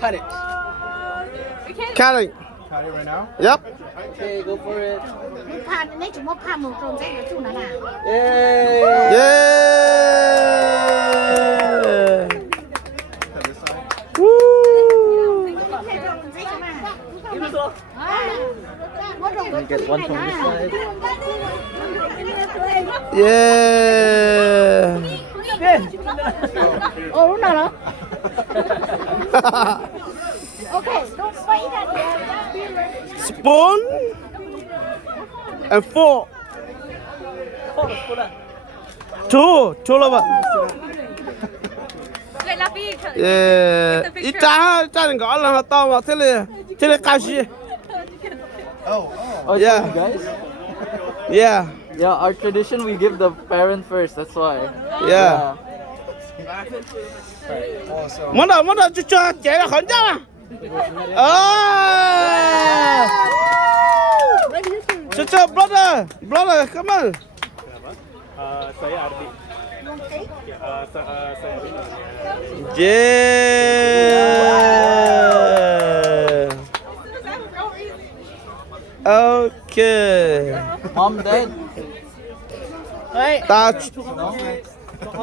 Cut it. Carry. Cut it right now. Yep. Okay, go for it. Yeah. Cut this side. Woo. Get one from this side. Yeah. Spoon and fork. Two of it. Yeah. Ít cha đừng là tao mà thế là cá gì. Oh, Yeah. You guys? Yeah. Yeah, our tradition we give the parent first. That's why. Yeah. Oh, so. Muốn đâu cho trẻ là khẩn trương à? Cho brother, come on. Saya Ardi. Yeah. Okay. Mom, Dad. Ta